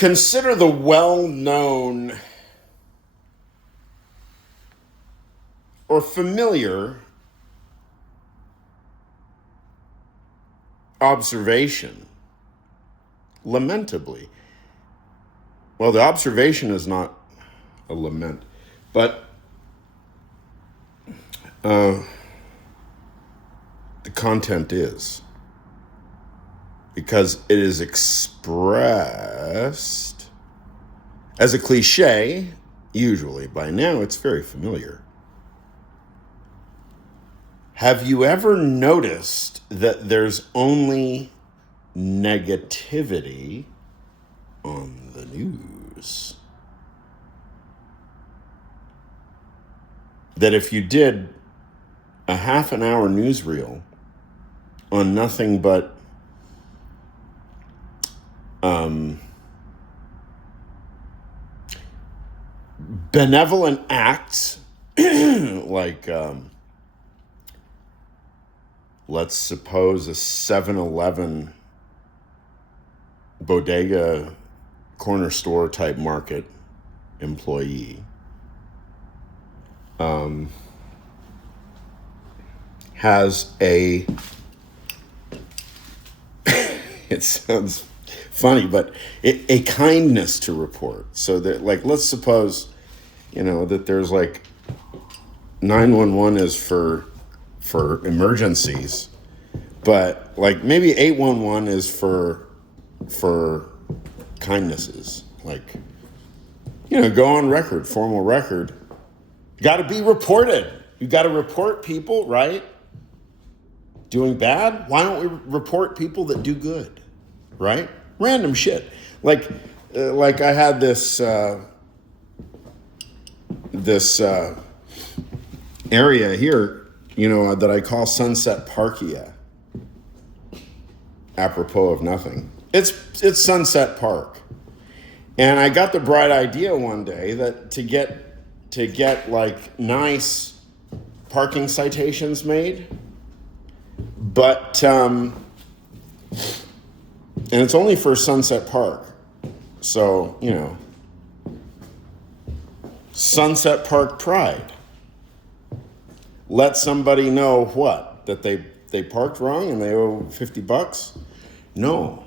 Consider the well-known or familiar observation, lamentably. Well, the observation is not a lament, but the content is. Because it is expressed as a cliche, usually. By now, it's very familiar. Have you ever noticed that there's only negativity on the news? That if you did a half an hour newsreel on nothing but benevolent acts, like, let's suppose a 7-Eleven bodega corner store type market employee has a, it sounds funny, but a kindness to report. So that, like, let's suppose, that there's like 911 is for emergencies, but like maybe 811 is for kindnesses. Like, go on record, formal record. Got to be reported. You got to report people, right? Doing bad. Why don't we report people that do good, right? Random shit. Like I had this area here, that I call Sunset Parkia. Apropos of nothing. It's Sunset Park. And I got the bright idea one day that to get like nice parking citations made, but and it's only for Sunset Park. So, Sunset Park pride. Let somebody know what? That they parked wrong and they owe $50? No.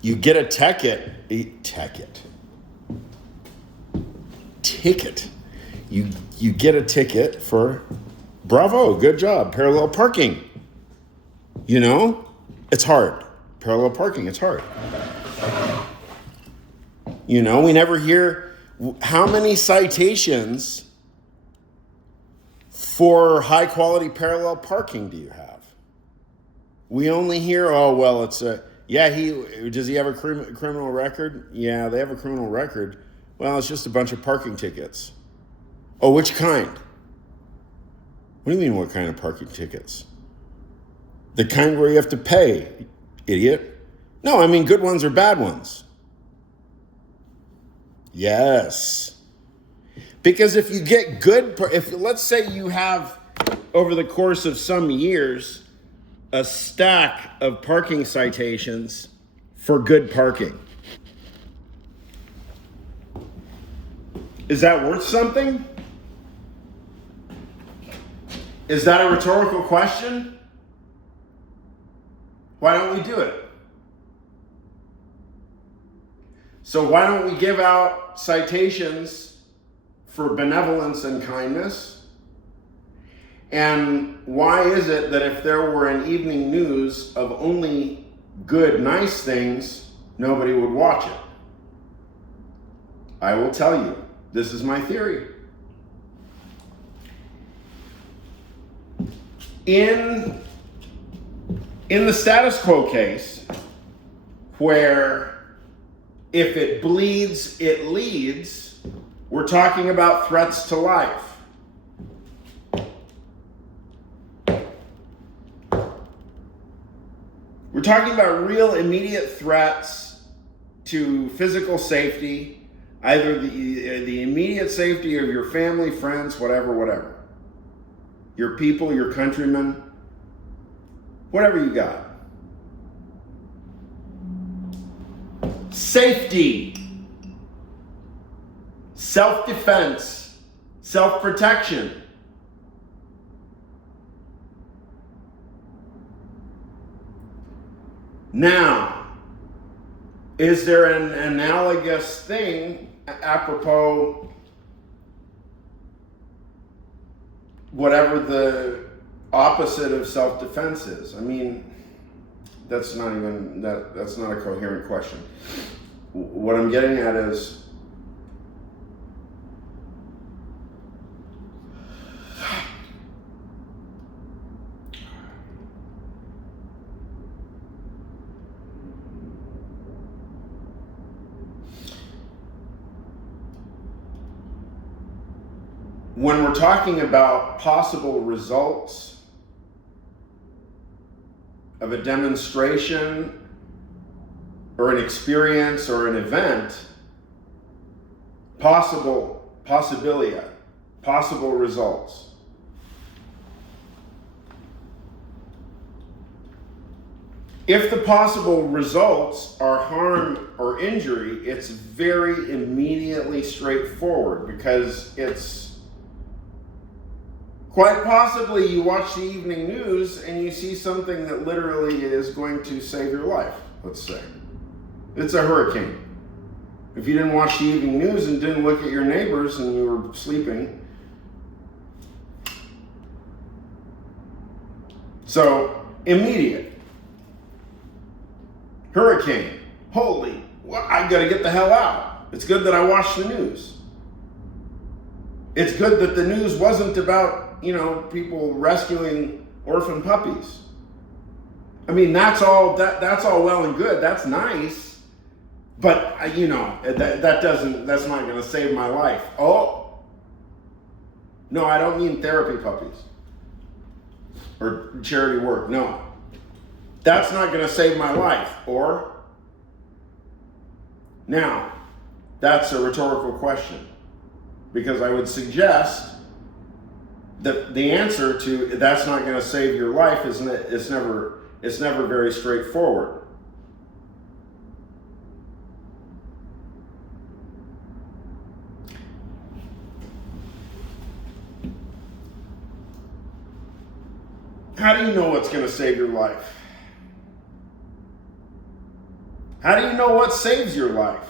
You get a ticket. You get a ticket for bravo, good job, parallel parking. It's hard. Parallel parking, it's hard. We never hear how many citations for high quality parallel parking do you have? We only hear, does he have a criminal record? Yeah, they have a criminal record. Well, it's just a bunch of parking tickets. Oh, which kind? What do you mean, what kind of parking tickets? The kind where you have to pay, idiot. No, I mean good ones or bad ones. Yes. Because if you get let's say you have, over the course of some years, a stack of parking citations for good parking. Is that worth something? Is that a rhetorical question? Why don't we do it? So why don't we give out citations for benevolence and kindness? And why is it that if there were an evening news of only good, nice things, nobody would watch it? I will tell you, this is my theory. In the status quo case, where if it bleeds, it leads, we're talking about threats to life. We're talking about real immediate threats to physical safety, either the immediate safety of your family, friends, whatever. Your people, your countrymen, whatever you got. Safety. self-defense, self-protection. Now, is there an analogous thing apropos whatever the opposite of self-defense is? I mean, that's not a coherent question. What I'm getting at is, when we're talking about possible results of a demonstration or an experience or an event, possibilia, possible results. If the possible results are harm or injury, it's very immediately straightforward, because it's quite possibly you watch the evening news and you see something that literally is going to save your life, let's say. It's a hurricane. If you didn't watch the evening news and didn't look at your neighbors and you were sleeping. So, immediate. Hurricane. Holy, I gotta get the hell out. It's good that I watched the news. It's good that the news wasn't about, people rescuing orphan puppies. I mean, that's all well and good. That's nice. But, that's not going to save my life. Oh, no, I don't mean therapy puppies or charity work. No, that's not going to save my life. Or, now, that's a rhetorical question, because I would suggest that the answer to that's not going to save your life it's never very straightforward. How do you know what's going to save your life? How do you know what saves your life?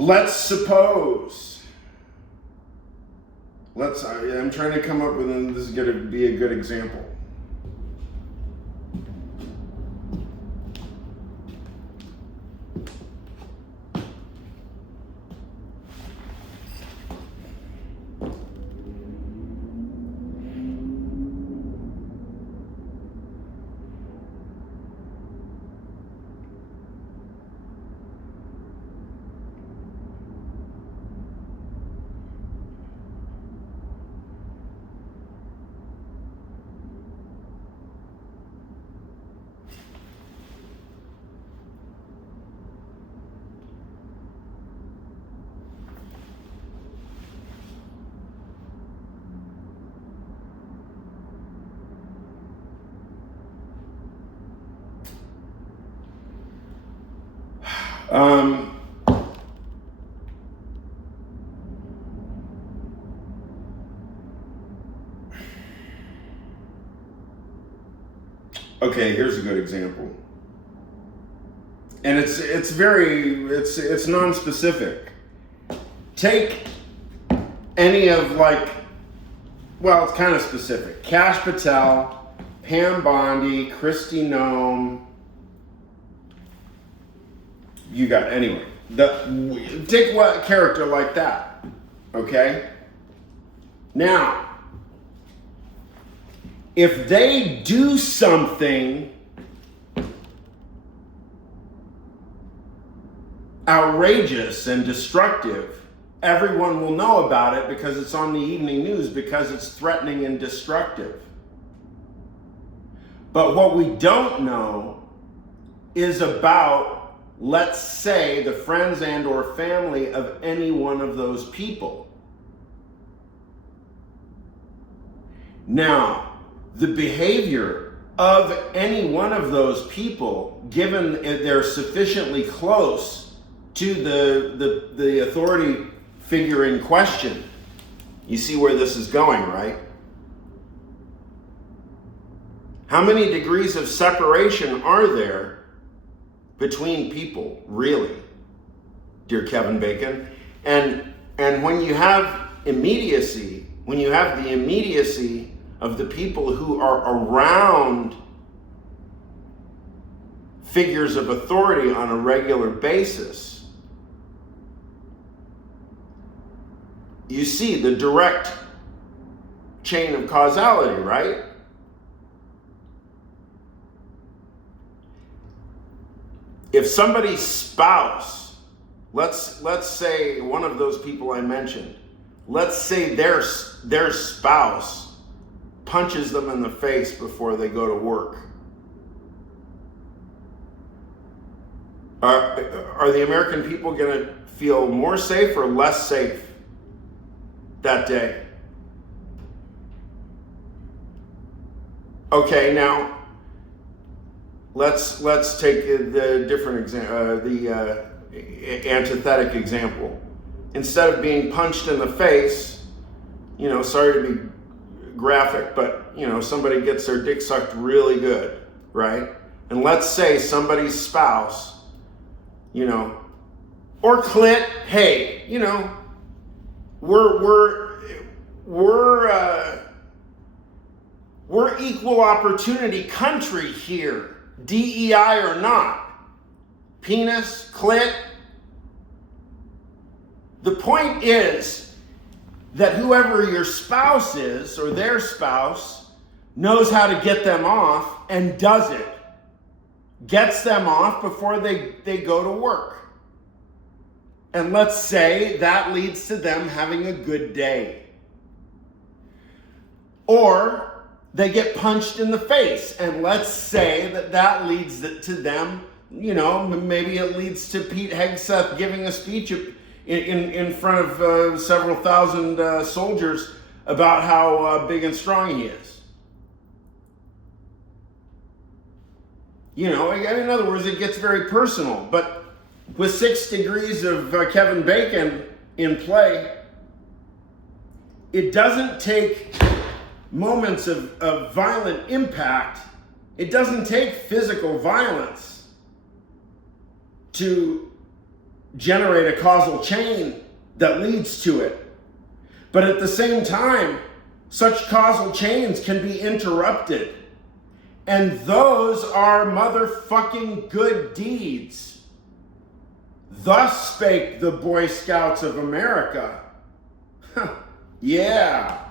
Let's suppose. I'm trying to come up with, and this is going to be a good example. Okay, here's a good example. And it's non-specific. Take any of it's kind of specific. Kash Patel, Pam Bondi, Kristi Noem. You got, anyway. Take what character like that. Okay? Now, if they do something outrageous and destructive, everyone will know about it because it's on the evening news, because it's threatening and destructive. But what we don't know is about let's say, the friends and or family of any one of those people. Now, the behavior of any one of those people, given they're sufficiently close to the authority figure in question, you see where this is going, right? How many degrees of separation are there between people, really, dear Kevin Bacon? And when you have immediacy, when you have the immediacy of the people who are around figures of authority on a regular basis, you see the direct chain of causality, right? If somebody's spouse, let's say one of those people I mentioned, let's say their spouse punches them in the face before they go to work. Are the American people going to feel more safe or less safe that day? Okay, now let's take the different example, the antithetic example. Instead of being punched in the face, sorry to be graphic, but somebody gets their dick sucked really good, right? And let's say somebody's spouse, or clit, hey, we're equal opportunity country here, DEI or not. Penis, clit. The point is that whoever your spouse is, or their spouse, knows how to get them off and does it. Gets them off before they go to work. And let's say that leads to them having a good day. Or they get punched in the face, and let's say that leads to them, maybe it leads to Pete Hegseth giving a speech in front of several thousand soldiers about how big and strong he is. In other words, it gets very personal. But with 6 degrees of Kevin Bacon in play, it doesn't take moments of violent impact. It doesn't take physical violence to generate a causal chain that leads to it. But at the same time, such causal chains can be interrupted. And those are motherfucking good deeds. Thus spake the Boy Scouts of America. Yeah.